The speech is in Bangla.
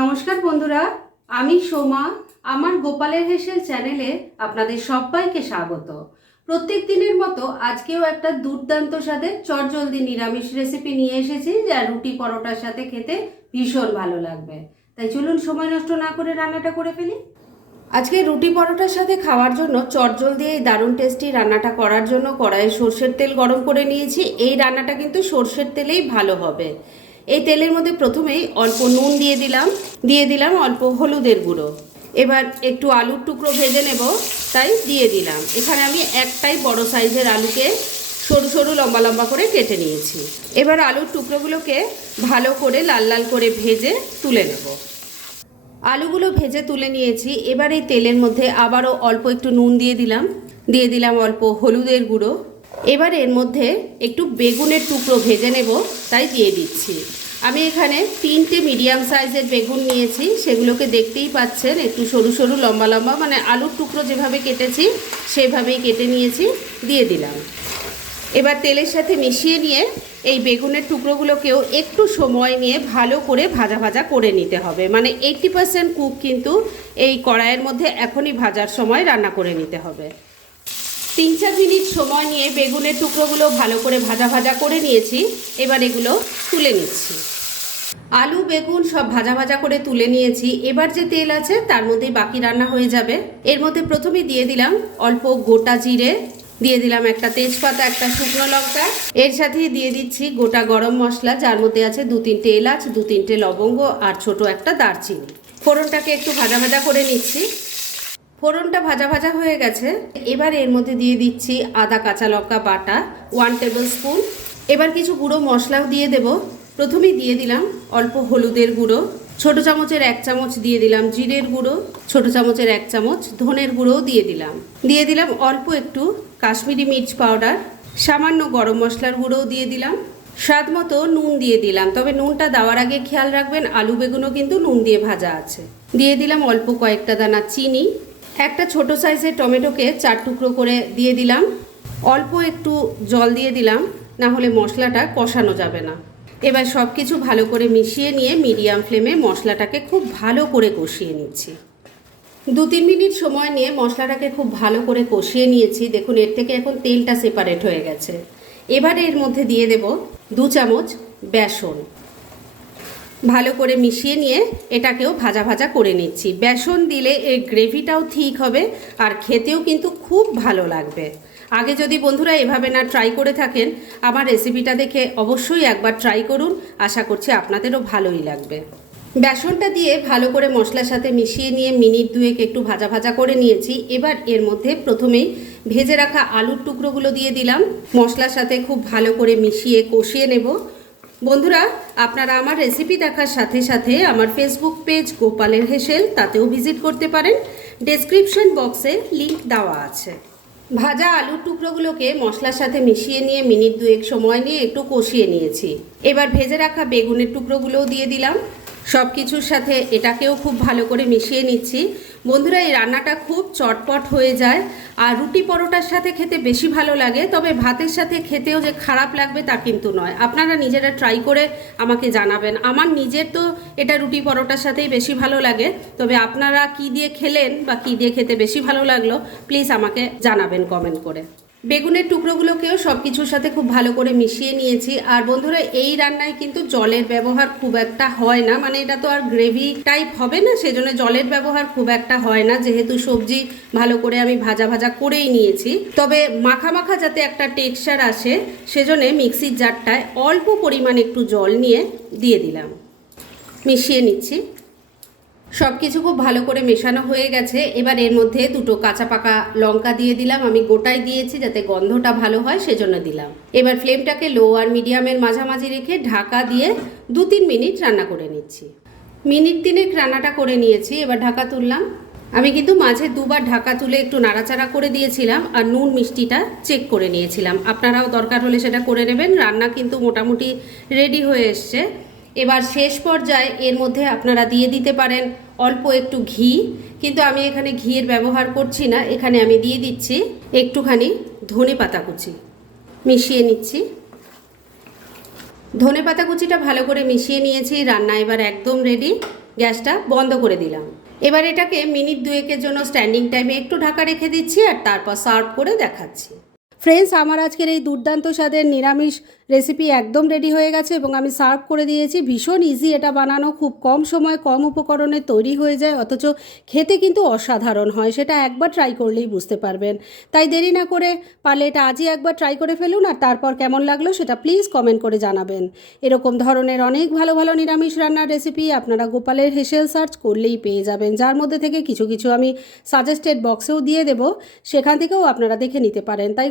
নমস্কার বন্ধুরা, আমি সোমা। আমার গোপালের হেসেল চ্যানেলে আপনাদের সবাইকে স্বাগত। প্রত্যেক দিনের মতো আজকেও একটা দুর্দান্ত স্বাদের চটজলদি নিরামিষ রেসিপি নিয়ে এসেছি, যা রুটি পরোটার সাথে খেতে ভীষণ ভালো লাগবে। তাই চলুন সময় নষ্ট না করে রান্নাটা করে ফেলি। আজকে রুটি পরোটার সাথে খাওয়ার জন্য চটজল দিয়ে এই দারুণ টেস্টি রান্নাটা করার জন্য কড়াইয়ে সর্ষের তেল গরম করে নিয়েছি। এই রান্নাটা কিন্তু সর্ষের তেলেই ভালো হবে। এই তেলের মধ্যে প্রথমেই অল্প নুন দিয়ে দিলাম দিয়ে দিলাম অল্প হলুদের গুঁড়ো। এবার একটু আলুর টুকরো ভেজে নেব, তাই দিয়ে দিলাম। এখানে আমি একটাই বড় সাইজের আলুকে সরু সরু লম্বা লম্বা করে কেটে নিয়েছি। এবার আলুর টুকরোগুলোকে ভালো করে লাল লাল করে ভেজে তুলে নেব। আলুগুলো ভেজে তুলে নিয়েছি। এবার এই তেলের মধ্যে আবারও অল্প একটু নুন দিয়ে দিলাম। দিয়ে দিলাম অল্প হলুদের গুঁড়ো। এবার এর মধ্যে একটু বেগুনের টুকরো ভেজে নেব, তাই দিয়ে দিচ্ছি। আমি এখানে তিনটে মিডিয়াম সাইজের বেগুন নিয়েছি, সেগুলোকে দেখতেই পাচ্ছেন, একটু সরু সরু, লম্বা লম্বা মানে আলুর টুকরো যেভাবে কেটেছি, সেভাবেই কেটে নিয়েছি, দিয়ে দিলাম। এবার তেলের সাথে মিশিয়ে নিয়ে এই বেগুনের টুকরোগুলোকেও একটু সময় নিয়ে ভালো করে ভাজা ভাজা করে নিতে হবে। মানে এইটটি পার্সেন্ট কুক কিন্তু এই কড়াইয়ের মধ্যে এখনই ভাজার সময় রান্না করে নিতে হবে। তিন চার মিনিট সময় নিয়ে বেগুনের টুকরোগুলো ভালো করে ভাজা ভাজা করে নিয়েছি। এবার এগুলো তুলে নিচ্ছি। আলু, বেগুন সব ভাজা ভাজা করে তুলে নিয়েছি। এবার যে তেল আছে, তার মধ্যেই বাকি রান্না হয়ে যাবে। এর মধ্যে প্রথমে দিয়ে দিলাম অল্প গোটা জিরে, দিয়ে দিলাম একটা তেজপাতা, একটা শুকনো লঙ্কা। এর সাথে দিয়ে দিচ্ছি গোটা গরম মশলা, যার মধ্যে আছে দু তিনটে এলাচ দু তিনটে লবঙ্গ আর ছোট একটা দারচিনি। ফোড়নটাকে একটু ভাজা ভাজা করে নিচ্ছি। ফোড়নটা ভাজা ভাজা হয়ে গেছে। এবার এর মধ্যে দিয়ে দিচ্ছি আদা, কাঁচা লঙ্কা বাটা ওয়ান টেবিল স্পুন এবার কিছু গুঁড়ো মশলাও দিয়ে দেব। প্রথমেই দিয়ে দিলাম অল্প হলুদের গুঁড়ো, ছোট চামচের এক চামচ দিয়ে দিলাম জিরের গুঁড়ো, ছোট চামচের এক চামচ ধনের গুঁড়োও দিয়ে দিলাম। দিয়ে দিলাম অল্প একটু কাশ্মীরি মির্চ পাউডার, সামান্য গরম মশলার গুঁড়োও দিয়ে দিলাম। স্বাদ মতো নুন দিয়ে দিলাম, তবে নুনটা দেওয়ার আগে খেয়াল রাখবেন, আলু বেগুনও কিন্তু নুন দিয়ে ভাজা আছে। দিয়ে দিলাম অল্প কয়েকটা দানা চিনি একটা ছোট সাইজের টমেটোকে চার টুকরো করে দিয়ে দিলাম। অল্প একটু জল দিয়ে দিলাম, না হলে মশলাটা কষানো যাবে না। এবার সব কিছু ভালো করে মিশিয়ে নিয়ে মিডিয়াম ফ্লেমে মশলাটাকে খুব ভালো করে কষিয়ে নিচ্ছি। দু তিন মিনিট সময় নিয়ে মশলাটাকে খুব ভালো করে কষিয়ে নিয়েছি। দেখুন, এর থেকে এখন তেলটা সেপারেট হয়ে গেছে। এবারে এর মধ্যে দিয়ে দেব দু চামচ বেসন। ভালো করে মিশিয়ে নিয়ে এটাকেও ভাজা ভাজা করে নিচ্ছি। বেসন দিলে এর গ্রেভিটাও ঠিক হবে আর খেতেও কিন্তু খুব ভালো লাগবে। আগে যদি বন্ধুরা এভাবে না ট্রাই করে থাকেন, আমার রেসিপিটা দেখে অবশ্যই একবার ট্রাই করুন। আশা করছি আপনাদেরও ভালোই লাগবে। বেসনটা দিয়ে ভালো করে মশলার সাথে মিশিয়ে নিয়ে মিনিট দুয়েক একটু ভাজা ভাজা করে নিয়েছি। এবার এর মধ্যে প্রথমেই ভেজে রাখা আলুর টুকরোগুলো দিয়ে দিলাম। মশলার সাথে খুব ভালো করে মিশিয়ে কষিয়ে নেব। বন্ধুরা, আপনারা আমার রেসিপি দেখার সাথে সাথে আমার ফেসবুক পেজ গোপালের হেসেল তাতেও ভিজিট করতে পারেন। ডেসক্রিপশন বক্সে লিংক দেওয়া আছে। ভাজা আলুর টুকরোগুলোকে মশলার সাথে মিশিয়ে নিয়ে মিনিট দুয়েক সময় নিয়ে একটু কষিয়ে নিয়েছি। এবার ভেজে রাখা বেগুনের টুকরোগুলোও দিয়ে দিলাম। সব কিছুর সাথে এটাকেও খুব ভালো করে মিশিয়ে নিচ্ছি। বন্ধুরা, এই রান্নাটা খুব চটপট হয়ে যায়। আর রুটি পরোটার সাথে খেতে বেশি ভালো লাগে, তবে ভাতের সাথে খেতেও যে খারাপ লাগবে তা কিন্তু নয়। আপনারা নিজেরা ট্রাই করে আমাকে জানাবেন। আমার নিজের তো এটা রুটি পরোটার সাথেই বেশি ভালো লাগে, তবে আপনারা কি দিয়ে খেলেন বা কি দিয়ে খেতে বেশি ভালো লাগল প্লিজ আমাকে জানাবেন কমেন্ট করে। বেগুনের টুকরোগুলোকেও সব কিছুর সাথে খুব ভালো করে মিশিয়ে নিয়েছি। আর বন্ধুরা, এই রান্নায় কিন্তু জলের ব্যবহার খুব একটা হয় না। মানে এটা তো আর গ্রেভি টাইপ হবে না, সেজন্য জলের ব্যবহার খুব একটা হয় না। যেহেতু সবজি ভালো করে আমি ভাজা ভাজা করেই নিয়েছি। তবে মাখা মাখা যাতে একটা টেক্সচার আসে, সেজন্য মিক্সির জারটায় অল্প পরিমাণ একটু জল নিয়ে দিয়ে দিলাম। মিশিয়ে নিচ্ছি। সব কিছু খুব ভালো করে মেশানো হয়ে গেছে। এবার এর মধ্যে দুটো কাঁচা পাকা লঙ্কা দিয়ে দিলাম। আমি গোটাই দিয়েছি যাতে গন্ধটা ভালো হয়, সেজন্য দিলাম। এবার ফ্লেমটাকে লো আর মিডিয়ামের মাঝামাঝি রেখে ঢাকা দিয়ে দু তিন মিনিট রান্না করে নিচ্ছি। মিনিট তিনেক রান্নাটা করে নিয়েছি, এবার ঢাকা তুললাম। আমি কিন্তু মাঝে দুবার ঢাকা তুলে একটু নাড়াচাড়া করে দিয়েছিলাম আর নুন মিষ্টিটা চেক করে নিয়েছিলাম। আপনারাও দরকার হলে সেটা করে নেবেন। রান্না কিন্তু মোটামুটি রেডি হয়ে এসছে। এবার শেষ পর্যায়ে এর মধ্যে আপনারা দিয়ে দিতে পারেন অল্প একটু ঘি, কিন্তু আমি এখানে ঘিয়ের ব্যবহার করছি না, এখানে আমি দিয়ে দিচ্ছি একটুখানি ধনে পাতা কুচি। মিশিয়ে নিচ্ছি। ধনে পাতা কুচিটা ভালো করে মিশিয়ে নিয়েছি, রান্না এবার একদম রেডি গ্যাসটা বন্ধ করে দিলাম। এবার এটাকে মিনিট দুয়েকের জন্য স্ট্যান্ডিং টাইমে একটু ঢাকা রেখে দিচ্ছি আর তারপর সার্ভ করে দেখাচ্ছি। ফ্রেন্ডস আমার আজকের এই দুর্দান্ত স্বাদের নিরামিষ রেসিপি একদম রেডি হয়ে গেছে এবং আমি সার্ভ করে দিয়েছি। ভীষণ ইজি এটা বানানো, খুব কম সময় কম উপকরণে তৈরি হয়ে যায়, অথচ খেতে কিন্তু অসাধারণ হয়, সেটা একবার ট্রাই করলেই বুঝতে পারবেন। তাই দেরি না করে পারলে এটা আজই একবার ট্রাই করে ফেলুন আর তারপর কেমন লাগল সেটা প্লিজ কমেন্ট করে জানাবেন। এরকম ধরনের অনেক ভালো ভালো নিরামিষ রান্নার রেসিপি আপনারা গোপালের হেসেল সার্চ করলেই পেয়ে যাবেন, যার মধ্যে থেকে কিছু কিছু আমি সাজেস্টেড বক্সেও দিয়ে দেব, সেখান থেকেও আপনারা দেখে নিতে পারেন। তাই